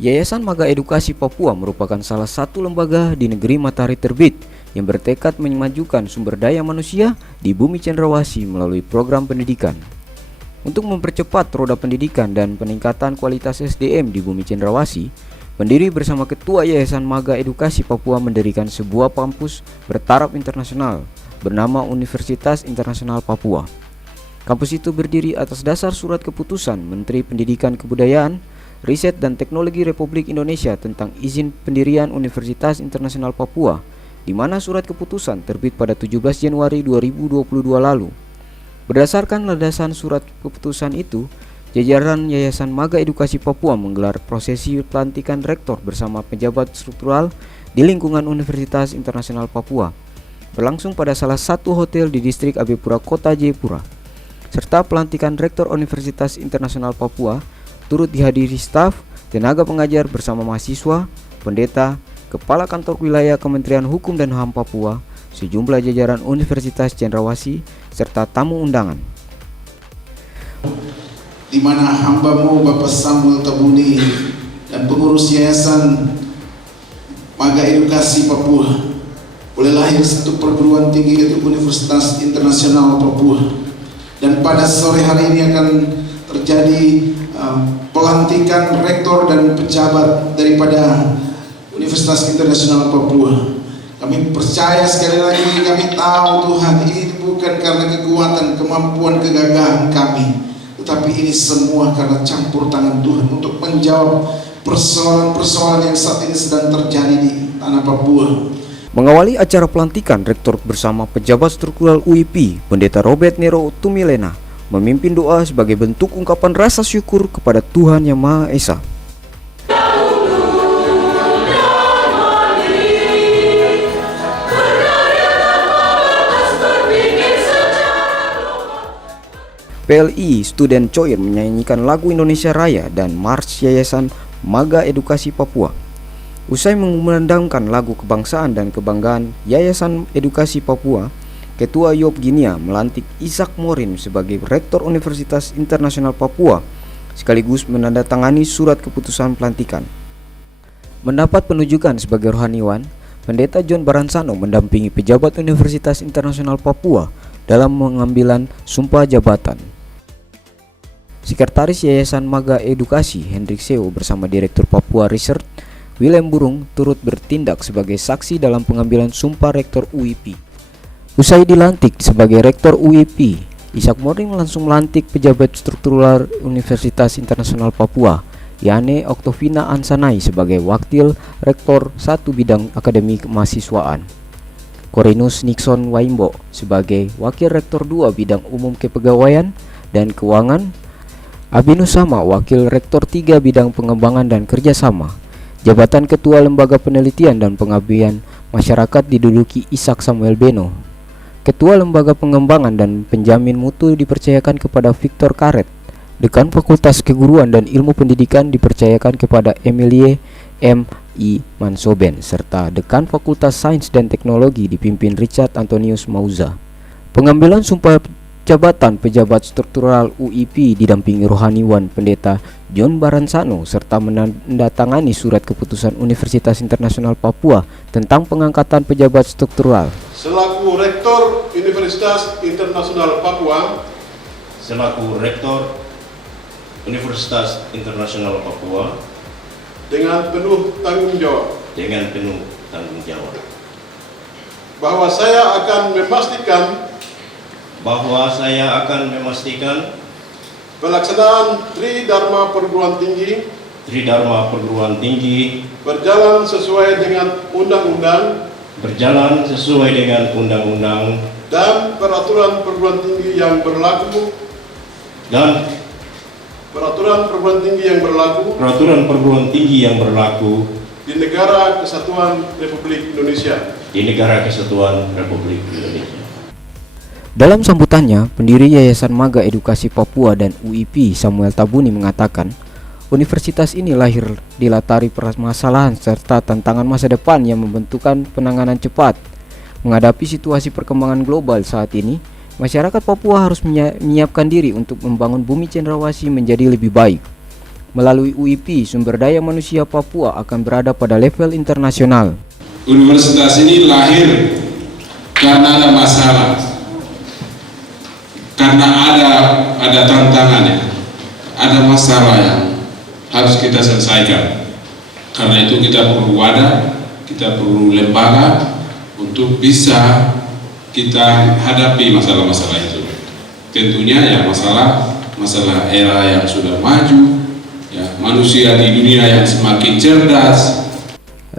Yayasan Maga Edukasi Papua merupakan salah satu lembaga di negeri matahari terbit yang bertekad memajukan sumber daya manusia di bumi cendrawasih melalui program pendidikan. Untuk mempercepat roda pendidikan dan peningkatan kualitas SDM di bumi cendrawasih, pendiri bersama Ketua Yayasan Maga Edukasi Papua mendirikan sebuah kampus bertaraf internasional bernama Universitas Internasional Papua. Kampus itu berdiri atas dasar surat keputusan Menteri Pendidikan Kebudayaan, Riset dan Teknologi Republik Indonesia tentang izin pendirian Universitas Internasional Papua, di mana surat keputusan terbit pada 17 Januari 2022 lalu. Berdasarkan landasan surat keputusan itu, jajaran Yayasan Maga Edukasi Papua menggelar prosesi pelantikan rektor bersama pejabat struktural di lingkungan Universitas Internasional Papua, berlangsung pada salah satu hotel di distrik Abipura, Kota Jayapura. Serta pelantikan rektor Universitas Internasional Papua turut dihadiri staf, tenaga pengajar bersama mahasiswa, pendeta, kepala kantor wilayah Kementerian Hukum dan HAM Papua, sejumlah jajaran Universitas Cendrawasih, serta tamu undangan. Di mana hamba-Mu Bapak Samuel Tabuni dan pengurus Yayasan Maga Edukasi Papua boleh lahir satu perguruan tinggi yaitu Universitas Internasional Papua, dan pada sore hari ini akan terjadi pelantikan rektor dan pejabat daripada Universitas Internasional Papua. Kami percaya sekali lagi, kami tahu Tuhan ini bukan karena kekuatan, kemampuan, kegagahan kami, tetapi ini semua karena campur tangan Tuhan untuk menjawab persoalan-persoalan yang saat ini sedang terjadi di tanah Papua. Mengawali acara pelantikan rektor bersama pejabat struktural UIP, Pendeta Robert Nero Tumilena memimpin doa sebagai bentuk ungkapan rasa syukur kepada Tuhan Yang Maha Esa. PLI Student Choir menyanyikan lagu Indonesia Raya dan Mars Yayasan Maga Edukasi Papua. Usai mengumandangkan lagu kebangsaan dan kebanggaan Yayasan Edukasi Papua, Ketua Yob Ginia melantik Ishak Morin sebagai Rektor Universitas Internasional Papua, sekaligus menandatangani surat keputusan pelantikan. Mendapat penunjukan sebagai rohaniwan, Pendeta John Baransano mendampingi pejabat Universitas Internasional Papua dalam pengambilan sumpah jabatan. Sekretaris Yayasan Maga Edukasi Hendrik Seo bersama Direktur Papua Research William Burung turut bertindak sebagai saksi dalam pengambilan sumpah Rektor UIP. Usai dilantik sebagai Rektor UIP, Ishak Morin langsung melantik pejabat struktural Universitas Internasional Papua, Yane Oktovina Ansanai sebagai Wakil Rektor 1 Bidang Akademi Kemahasiswaan, Korinus Nixon Waimbo sebagai Wakil Rektor 2 Bidang Umum Kepegawaian dan Keuangan, Abinus Sama Wakil Rektor 3 Bidang Pengembangan dan Kerjasama. Jabatan Ketua Lembaga Penelitian dan Pengabdian Masyarakat diduduki Ishak Samuel Beno. Ketua Lembaga Pengembangan dan Penjamin Mutu dipercayakan kepada Victor Karet. Dekan Fakultas Keguruan dan Ilmu Pendidikan dipercayakan kepada Emilie M. I. Mansoben, serta Dekan Fakultas Sains dan Teknologi dipimpin Richard Antonius Mauza. Pengambilan sumpah jabatan pejabat struktural UIP didampingi rohaniwan Pendeta John Baransano serta menandatangani surat keputusan Universitas Internasional Papua tentang pengangkatan pejabat struktural. Selaku Rektor Universitas Internasional Papua, Universitas Internasional Papua dengan penuh tanggung jawab, bahwa saya akan memastikan pelaksanaan Tridharma Perguruan Tinggi berjalan sesuai dengan undang-undang dan peraturan perguruan tinggi yang berlaku di Negara Kesatuan Republik Indonesia. Dalam sambutannya, pendiri Yayasan Maga Edukasi Papua dan UIP Samuel Tabuni mengatakan, universitas ini lahir dilatari permasalahan serta tantangan masa depan yang membutuhkan penanganan cepat. Menghadapi situasi perkembangan global saat ini, masyarakat Papua harus menyiapkan diri untuk membangun bumi cendrawasih menjadi lebih baik. Melalui UIP, sumber daya manusia Papua akan berada pada level internasional. Universitas ini lahir karena ada masalah, karena ada tantangannya, ada masalah yang harus kita selesaikan. Karena itu kita perlu wadah, kita perlu lembaga untuk bisa kita hadapi masalah-masalah itu. Tentunya ya masalah era yang sudah maju, ya, manusia di dunia yang semakin cerdas.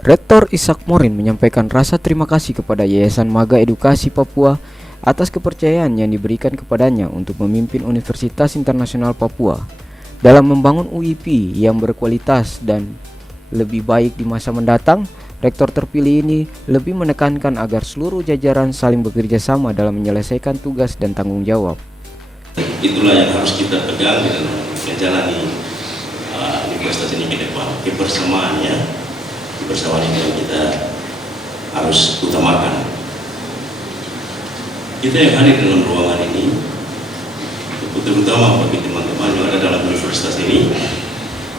Rektor Ishak Morin menyampaikan rasa terima kasih kepada Yayasan Maga Edukasi Papua atas kepercayaan yang diberikan kepadanya untuk memimpin Universitas Internasional Papua dalam membangun UIP yang berkualitas dan lebih baik di masa mendatang. Rektor terpilih ini lebih menekankan agar seluruh jajaran saling bekerja sama dalam menyelesaikan tugas dan tanggung jawab. Itulah yang harus kita pegang dan menjalani universitas ini ke depan. Kebersamaan yang kita harus utamakan. Kita yang hadir dalam ruangan ini, terutama bagi teman-teman yang ada dalam universitas ini,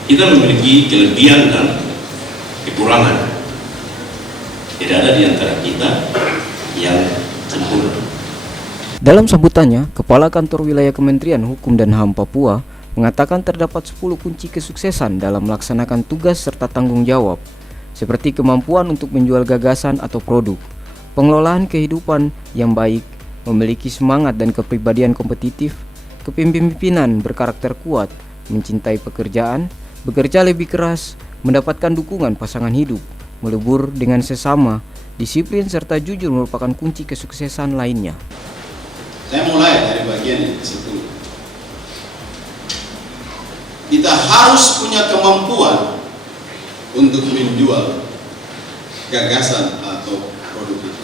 kita memiliki kelebihan dan kekurangan. Tidak ada di antara kita yang sempurna. Dalam sambutannya, Kepala Kantor Wilayah Kementerian Hukum dan HAM Papua mengatakan terdapat 10 kunci kesuksesan dalam melaksanakan tugas serta tanggung jawab, seperti kemampuan untuk menjual gagasan atau produk, pengelolaan kehidupan yang baik, memiliki semangat dan kepribadian kompetitif, kepemimpinan berkarakter kuat, mencintai pekerjaan, bekerja lebih keras, mendapatkan dukungan pasangan hidup, melebur dengan sesama, disiplin serta jujur merupakan kunci kesuksesan lainnya. Saya mulai dari bagian yang ke-10. Kita harus punya kemampuan untuk menjual gagasan atau produk itu.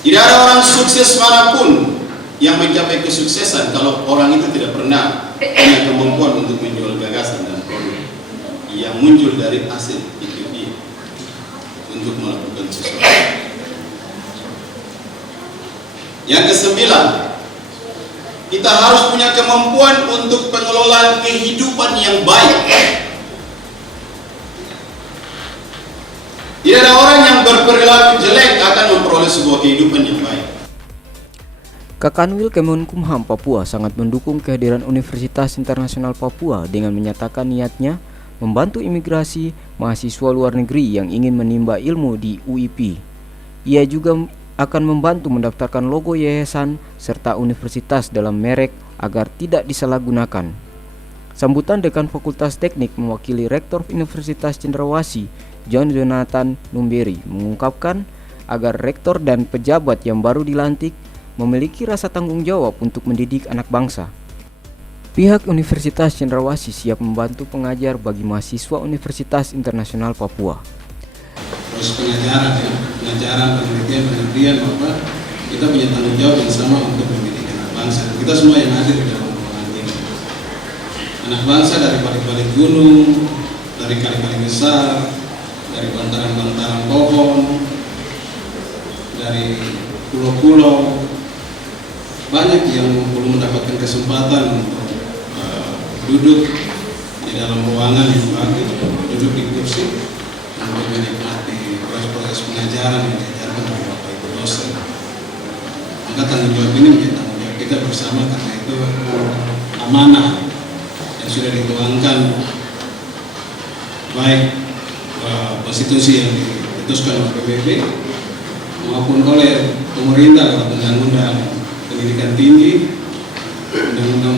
Tidak ada orang sukses manapun yang mencapai kesuksesan kalau orang itu tidak pernah punya kemampuan untuk menjual gagasan dan produk yang muncul dari hasil pikir dia untuk melakukan sesuatu. Yang ke-9, kita harus punya kemampuan untuk pengelolaan kehidupan yang baik. Tidak ada orang yang berperilaku jelek akan memperoleh sebuah kehidupan yang baik. Kakanwil Kemenkumham Papua sangat mendukung kehadiran Universitas Internasional Papua dengan menyatakan niatnya membantu imigrasi mahasiswa luar negeri yang ingin menimba ilmu di UIP. Ia juga akan membantu mendaftarkan logo yayasan serta universitas dalam merek agar tidak disalahgunakan. Sambutan Dekan Fakultas Teknik mewakili Rektor Universitas Cendrawasih John Jonathan Numberi mengungkapkan agar rektor dan pejabat yang baru dilantik memiliki rasa tanggung jawab untuk mendidik anak bangsa. Pihak Universitas Cendrawasih siap membantu pengajar bagi mahasiswa Universitas Internasional Papua. Proses pengajaran, penelitian bahwa kita punya tanggung jawab yang sama untuk mendidik anak bangsa. Kita semua yang hadir di dalam ruangan ini, anak bangsa dari balik-balik gunung, dari kali-kali besar, dari bantaran-bantaran pohon, dari pulau-pulau, banyak yang belum mendapatkan kesempatan untuk duduk di dalam ruangan yang bagus, duduk di kursi untuk menikmati proses pengajaran yang diajarkan oleh Bapak Ibu dosen. Maka tanggung jawab ini menjadi tanggung jawab kita bersama, karena itu amanah yang sudah dituangkan baik konstitusi yang diputuskan oleh PBB maupun oleh pemerintah lewat undang-undang pendidikan tinggi, Undang-Undang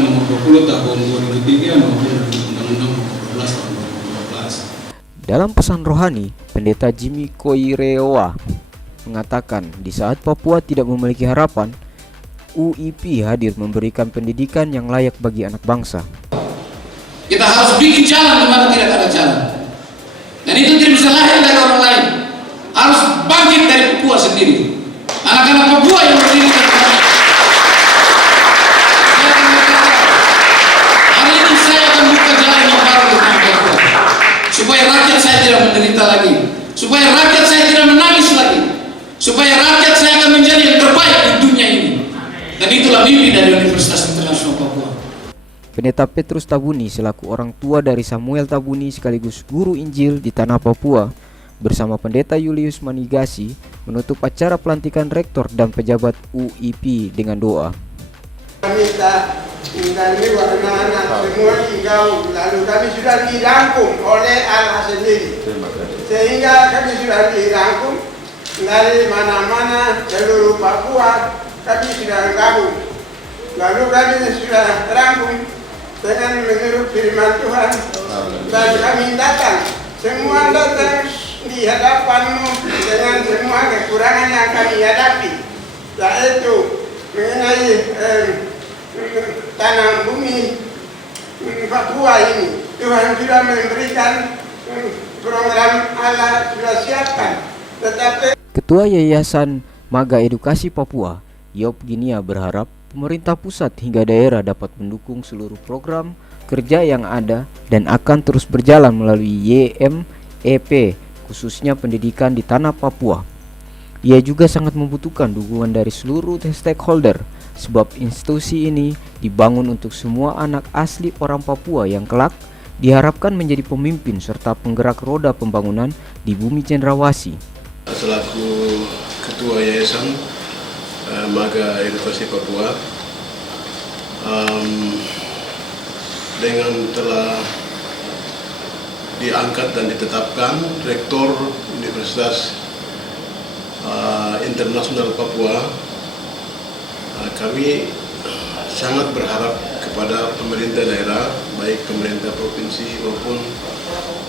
nomor 20 tahun 2003 maupun Undang-Undang nomor 12 tahun 2012. Dalam pesan rohani, Pendeta Jimmy Koirewa mengatakan di saat Papua tidak memiliki harapan, UIP hadir memberikan pendidikan yang layak bagi anak bangsa. Kita harus bikin jalan di mana tidak ada jalan. Dan itu tidak bisa lahir dari orang lain. Harus bangkit dari Papua sendiri. Anak-anak Papua yang berdirikan. Hari ini saya akan buka jalan yang baru untuk Papua. Supaya rakyat saya tidak menderita lagi. Supaya rakyat saya tidak menangis lagi. Supaya rakyat saya akan menjadi yang terbaik di dunia ini. Dan itulah mimpi dari Universitas Internasional Papua. Pendeta Petrus Tabuni selaku orang tua dari Samuel Tabuni sekaligus guru Injil di tanah Papua bersama Pendeta Julius Manigasi menutup acara pelantikan rektor dan pejabat UIP dengan doa. Minta dari anak-anak semua tinggal, lalu kami sudah dirangkum oleh Allah sendiri, sehingga kami sudah dirangkum dari mana-mana seluruh Papua. Kami sudah gabung, lalu kami sudah terangkum dengan menurut firman Tuhan, dan kami datang, semua datang di hadapanmu dengan semua kekurangan yang kami hadapi, yaitu mengenai tanah bumi Papua ini. Tuhan sudah memberikan program, Allah sudah siapkan, tetapi Ketua Yayasan Maga Edukasi Papua, Yob Ginia, berharap pemerintah pusat hingga daerah dapat mendukung seluruh program kerja yang ada dan akan terus berjalan melalui YMEP, khususnya pendidikan di tanah Papua. Ia juga sangat membutuhkan dukungan dari seluruh stakeholder, sebab institusi ini dibangun untuk semua anak asli orang Papua yang kelak diharapkan menjadi pemimpin serta penggerak roda pembangunan di bumi cendrawasih. Selaku Ketua Yayasan Maga Edukasi Papua, dengan telah diangkat dan ditetapkan Rektor Universitas Internasional Papua, kami sangat berharap kepada pemerintah daerah, baik pemerintah provinsi maupun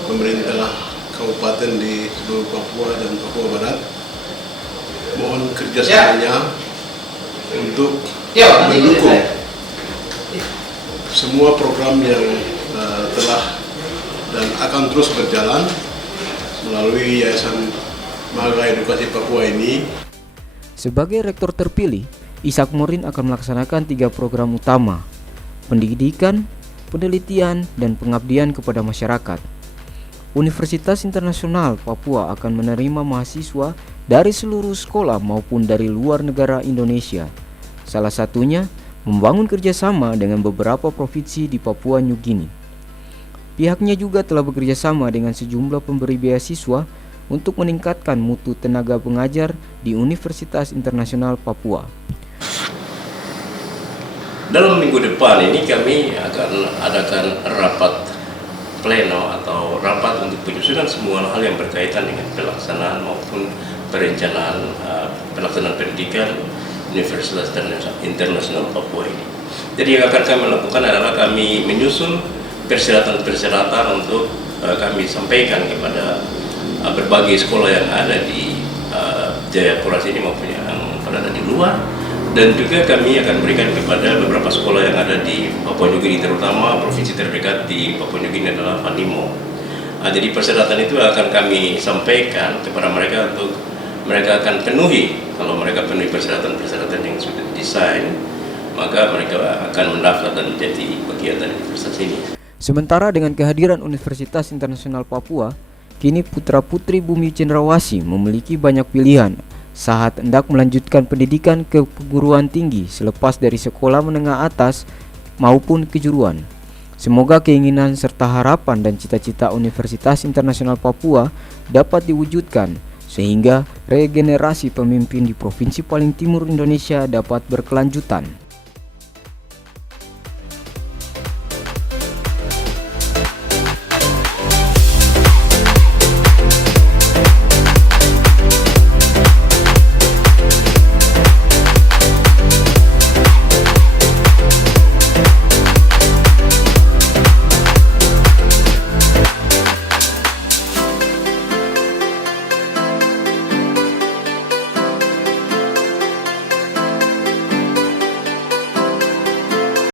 pemerintah kabupaten di seluruh Papua dan Papua Barat, mohon kerjasamanya untuk mendukung semua program yang telah dan akan terus berjalan melalui Yayasan Maga Edukasi Papua ini. Sebagai rektor terpilih, Ishak Morin akan melaksanakan 3 program utama: pendidikan, penelitian, dan pengabdian kepada masyarakat. Universitas Internasional Papua akan menerima mahasiswa dari seluruh sekolah maupun dari luar negara Indonesia. Salah satunya membangun kerjasama dengan beberapa provinsi di Papua New Guinea. Pihaknya juga telah bekerja sama dengan sejumlah pemberi beasiswa untuk meningkatkan mutu tenaga pengajar di Universitas Internasional Papua. Dalam minggu depan ini kami akan adakan rapat pleno atau rapat untuk penyusunan semua hal yang berkaitan dengan pelaksanaan maupun perencanaan pelaksanaan pendidikan Universitas Internasional Papua ini. Jadi yang akan kami lakukan adalah kami menyusun persyaratan-persyaratan untuk kami sampaikan kepada berbagai sekolah yang ada di Jayapura sini maupun yang ada di luar, dan juga kami akan berikan kepada beberapa sekolah yang ada di Papua New Guinea, terutama provinsi terdekat di Papua New Guinea adalah Vanimo. Jadi persyaratan itu akan kami sampaikan kepada mereka untuk mereka akan penuhi. Kalau mereka penuhi persyaratan-persyaratan yang sudah desain, maka mereka akan mendaftar dan menjadi bagian dari universitas ini. Sementara dengan kehadiran Universitas Internasional Papua, kini putra-putri bumi cendrawasih memiliki banyak pilihan saat hendak melanjutkan pendidikan ke perguruan tinggi selepas dari sekolah menengah atas maupun kejuruan. Semoga keinginan serta harapan dan cita-cita Universitas Internasional Papua dapat diwujudkan, sehingga regenerasi pemimpin di provinsi paling timur Indonesia dapat berkelanjutan.